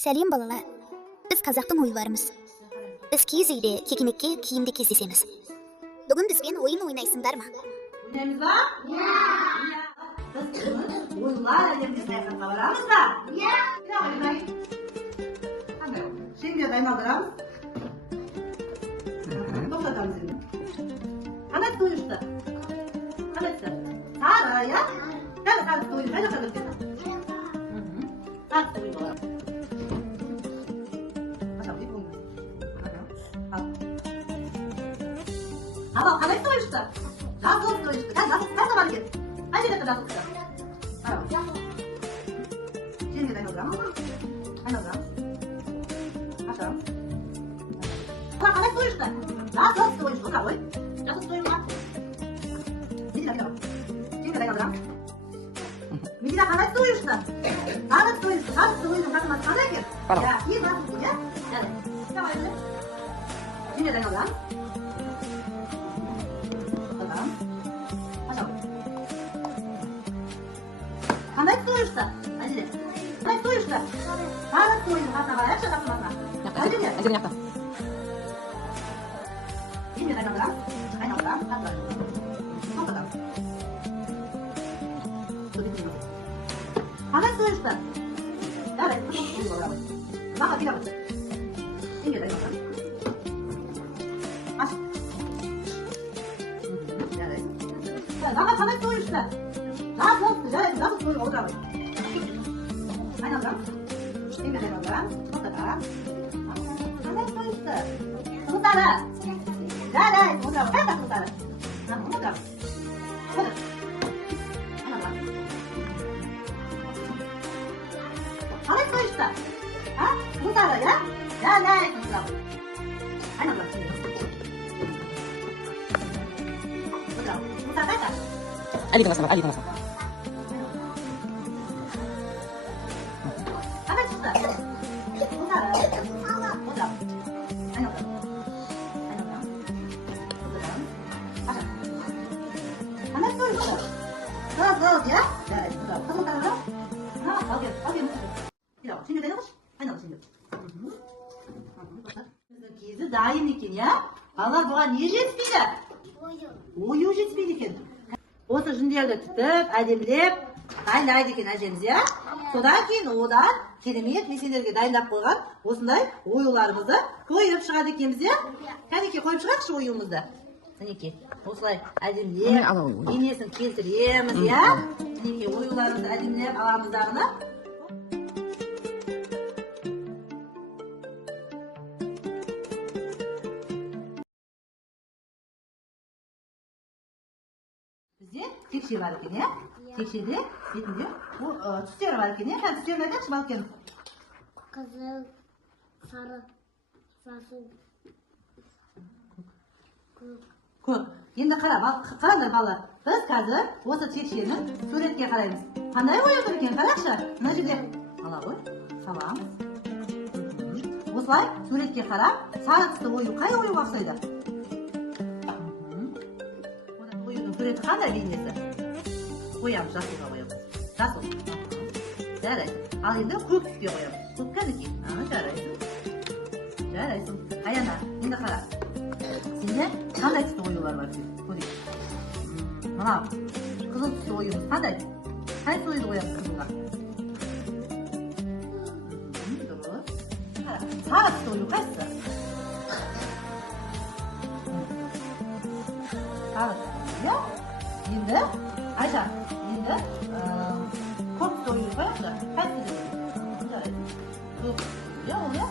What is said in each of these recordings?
Сәлем балалар. Біз қазақтың ойларымыз. Біз киіз үйде, кекемекке киімде кездесеміз. Бүгін бізбен ойын ойнайсыңдар ма? Ойнаймыз ба? Біз бүгін ойлар әлеміне саяхатқа барамыз ба? Қандай? Шеңберді айналдырамыз. Тоқтатамыз енді. Қандай той ұшты? Қандай түсті? Сары, иә? Қандай сары той? Қай жаққа өтеді? Сары той болады. Ал қандай той ұшты? Жасыл той ұшты. Жасыл бар екен. Қай жерде жасыл ұшты? Жерге айналдырамыз. Айналдырамыз. Ашамыз. Қандай той ұшты? Жасыл той ұшты. Отыр ғой. Жасыл той ұшты. Жерге айналдырамыз. Медина қандай той ұшты? Сары той ұшты. Сары тойдың қатынасы қандай екен? Иә, ең жасыл той, иә? Жарайды. Жерге айналдырамыз. Қандай той ұшты? Әзіле. Қандай той ұшты? Сары тойдың қасына қарайықшы, қасына. Әзіле. Әзіле яқта. Енді айналдырамыз. Айналдырамыз. Тоқтатамыз. Қандай той ұшты? Жарайды. Маған билеміз. Енді айналдырамыз. Аш. Жарайды. Маған қандай той ұшты? Жасыл той отыра ғой. Айналдырамыз. Енді айналдырамыз. Тоқтатамыз. Қандай той ұшты? Қызылсары. Жарайды. Отыра ғой. Қайда қызылсары? Отырамыз. Отыр. Айналдырамыз. Қандай той ұшты? Қызылсары, иә? Жарайды. Отыра ғой. Айналдырамыз. Отыра ғой. Қызылсары қайда? Али танасына бар, Али танасына. Қандай шықты? Қызылсары. Отыра ғой. Айналдырамыз. Қандай той ұшты? Қызыл, иә? Жарайды. Қызылсары. Ал кел. Шеңберді айналғыш. Айналғы шеңберді. Біздің кезі дайын екен, иә? Алла бұған не жетіспейді? Ою жетіспейді екен. Осы жүндерді түтіп, әдемілеп, дайындайды екен әжеміз, иә? Содан кейін одан керемет меселерге дайындап қойған осындай оюларымызды қойып шығады екенбіз, иә? Кәнекей қойып шығайықшы оюымызды. Мінекей, осылай әдемілеп, енесін келтіреміз, иә? Мінекей оюларымызды әдемілеп аламыздағыны. Бізде текше бар екен, иә? Текшеде бетінде түстері бар екен, иә? Түстерін айтайықшы, балкен. Қызыл, сары, жасыл, Көк. Енді қараңдар балалар. Біз қазір осы текшенің суретке қараймыз. Қандай ою тұр екен? Қарақшы. Мына жерде ала ғой. Саламыз. Осылай суретке қарап, сары түсті ою қай оюға ұқсайды? Оюдың суреті қандай бейнесі? Қоямыз, жасылға қоямыз. Жасыл. Жарайды. Ал енді көк түске қоямыз. Көк кәнекей. Жарайды. Жарайсың. Аяна, енді қара. Сенде қандай түсті оюлар бар сен? Көрейік. Мынау. Қызыл түсті оюмыз қандай? Қайсы ойды қоямыз қызылға? Дұрыс. Сары түсті ою қайсысы? Сары түсті, иә? Енді, Айша, енді көк түсті ою қояқшы. Қайсы деп? Жарайды. Көк түсті, иә, ол, иә?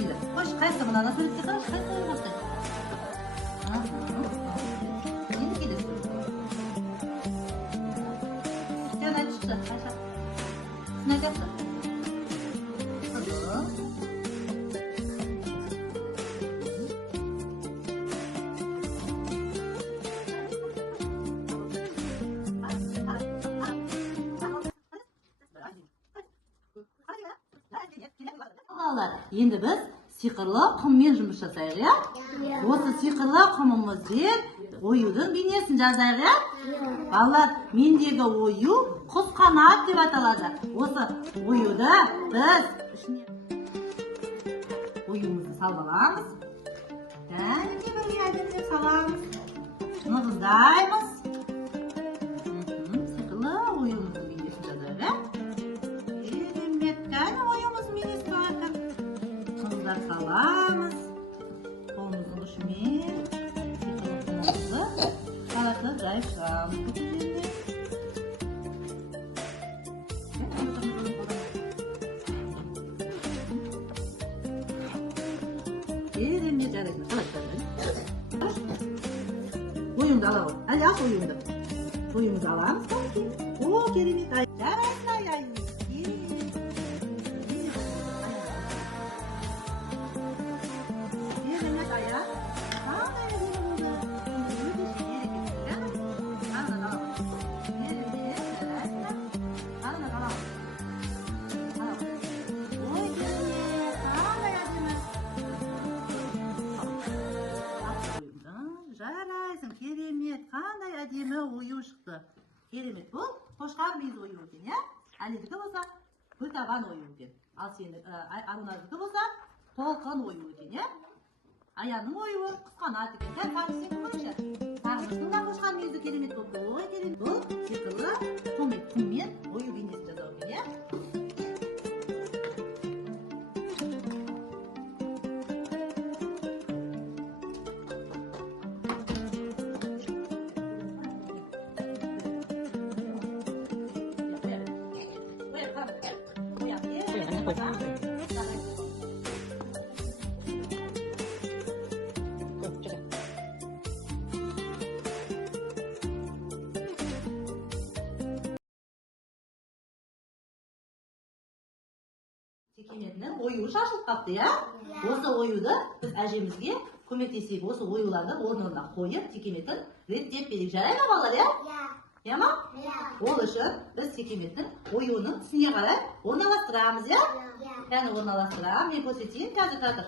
Қойшы, қайсы мынаны суретке қарашы, қайсы ой бастайды? Енді келесі ой. Түстерін айтышшы, Айша. Түсін айтақшы. Қызыл. Енді біз сиқырлы құммен жұмыс жасайық, иә? Осы сиқырлы құмымызбен оюдун бейнесин жазайық, ya? Балалар, мендегі ою құс қанат деп аталады. Осы оюда біз оюмызды салып аламыз. Кәнекей бірге әдемілеп саламыз. Нығыздаймыз. Сиқырлы оюмыздың бейнесін жазайық, ya? Керемет, кәне оюмыздың бейнесін бағайық. Нығыздар саламыз. Қолымыздың ұшымен қалақлы жайып шығамыз. Керемет жарайды. Ойыңды ала ғой. Әлі ақ ойыңды. Ойыңды аламыз. О, керемет. Жарайсың ай. Керемет аяқ. Жарайсың, керемет, қандай әдемі ою шықты. Керемет, бұл қошқар мүйіз ою екен, ya? Әледікі болса, күлтабан ою екен. Ал сені Арунадікі болса, толқын ою екен, ya? Аяның ойуы қысқанат екен. Сәл сағынышын көріңші. Сағыныштың да қошқар мүйізі керемет болды. Ой, керемет. Бұл сиқырлы құммен ою бейнесін жасау екен, ya? Текеметінің ойуы шашылып қапты, ya? Осы ойуды біз әжемізге көмектесейік. Осы оюларды орнына қойып, текеметін реттеп берейік. Жарай ма, балалар, ya? Ya ма? Ол үшін біз текеметтің оюының түсіне қарай орналастырамыз, ya? Яғни орналастырамын. Мен көрсетейін, қазір татыр.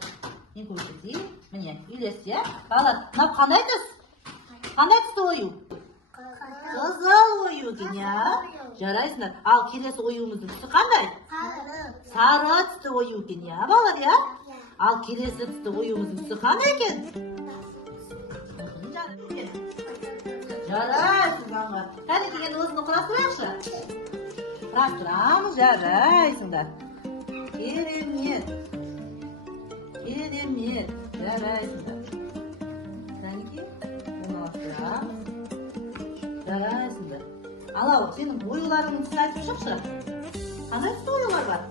Мен көрсетейін. Міне, үйлес, ya? Балалар, мынау қандай түс? Қандай түсті ою? Қызыл ою екен, ya? Жарайсыңдар. Ал келесі оюымыздың түсі қандай? Сары түсті ою екен, ya, балалар, ya? Ал келесі түсті оюымыздың түсі қандай екен? Жарайсыңдар. Кәнекей, енді осыны құрастырайықшы. Құрастырамыз, жарайсыңдар. Керемет. Керемет. Жарайсыңдар. Кәнекей, орналастырамыз. Жарайсыңдар. Алау, сенің оюларыңның түсін айтып шықшы. Қандай түсті оюлар бар?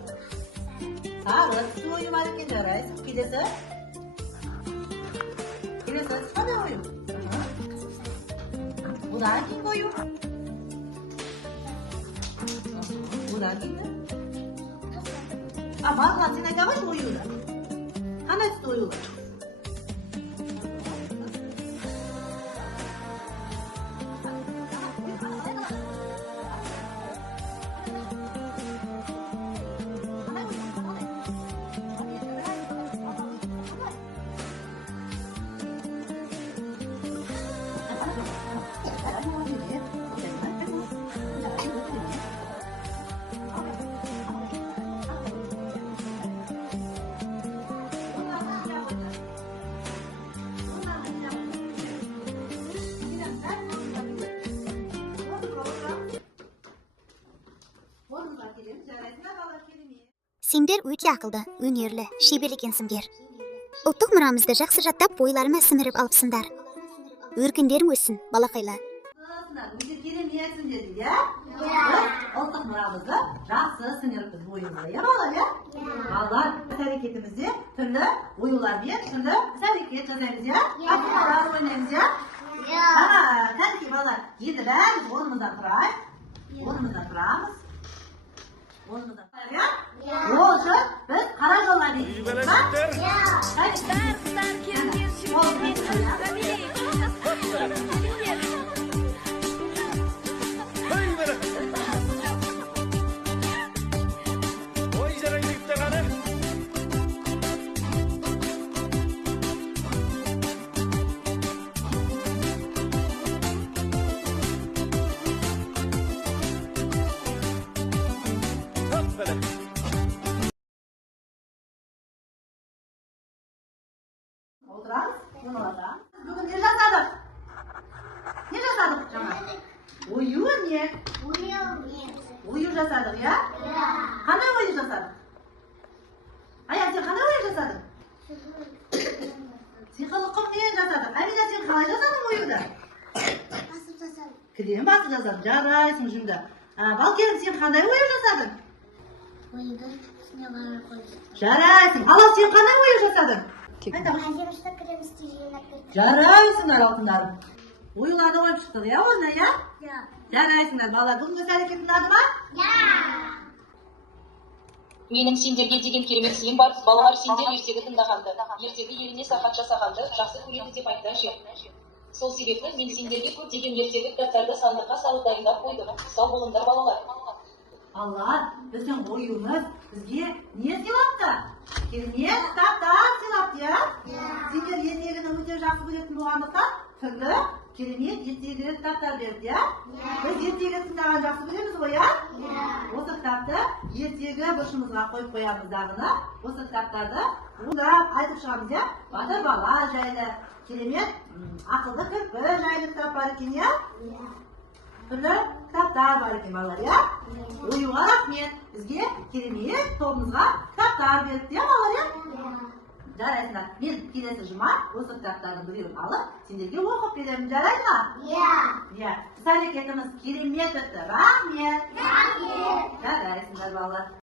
Сары түсті ою бар екен, жарайсың. Келесі? Келесі түс қандай ою? Бұдан кейін ою? Бұдан кейін? Бағлан, сен айта қойшы оюды. Қандай түсті оюлар? Сендер өте ақылды, өнерлі, шебер екенсіңдер. Ұлттық мұрамызды жақсы жаттап, бойларыма сіңіріп алыпсыңдар. Өркіндерің өссін, балақайлар. Өздер кереметсіңдер, ya? Ұлттық мұрамызды жақсы сіңіріппіз бойымызда, ya, балалар, ya? Балалар, әрекетімізде түрлі оюлармен түрлі әрекет жасаймыз, ya? Қатырмалар ойнаймыз, ya? Кәнекей, балалар, енді бәріміз орнымыздан тұрайық. Орнымыздан тұрамыз. Орнымыздан тұрайық, ya? Ол үшін біз қара жолға Oturamiz, yo'nalamiz. Bugun ne jasadik? Ne jasadik жаңа? O'yin ne? O'yin jasadik, ya? Qanday o'yin jasadik? Aya, sen qanday o'yin jasading? Sehrli qilib jasading. Amina, sen qanday jasading o'yinda? Krem bosib jasading. Jaraysin shunda. Balkerim, sen qanday o'yin jasading? Oyunda sınavlara koyduk. Jaraysin. Halol, sen qanday o'yin jasading? Aytaman. Ajemishda krem stijinlab kirdi. Jaraysinlar oltinlarim. O'yinlarni o'yib chiqdik, ya, o'rna, ya? Ya. Jaraysinlar, bolalar. Bugungi harakatim nadimi? Ya. Менің сендерге деген керемет сыйым бар. Балалар сендер ертегі тыңдағанды, ертегі еліне сағат жасағанды жақсы көреді деп айтты. Сол себепті мен сендерге көптеген ертегі кітаптарды сандыққа салып дайындап қойдым. Сау болыңдар балалар. Allah, біздің ойымыз бізге не сыйлапты? Керемет кітаптар сыйлапты, ya? Сендер ертегіні өте жақсы көретін болғандықтан түрлі керемет ертегі кітаптар берді, ya? Біз ертегі тыңдаған жақсы көреміз ғой, ya? Осы кітапты ертегі бұрышымызға қойып қоямыз дағыны. Осы кітаптарды оңдап айтып шығамыз, ya? Батыр бала жайлы, керемет ақылды кірпі жайлы кітап бар екен, ya? Түрлі кітаптар бар екен, балалар, ya? Ойуға рахмет. Бізге керемет тобымызға кітаптар берді, ya, балалар, ya? Жарайсыңдар. Мен келесі жұма осы кітаптардың біреуін алып, сендерге оқып беремін, жарайды ма? Иә. Іс-әрекетіміз керемет өтті. Рахмет. Жарайсыңдар, балалар.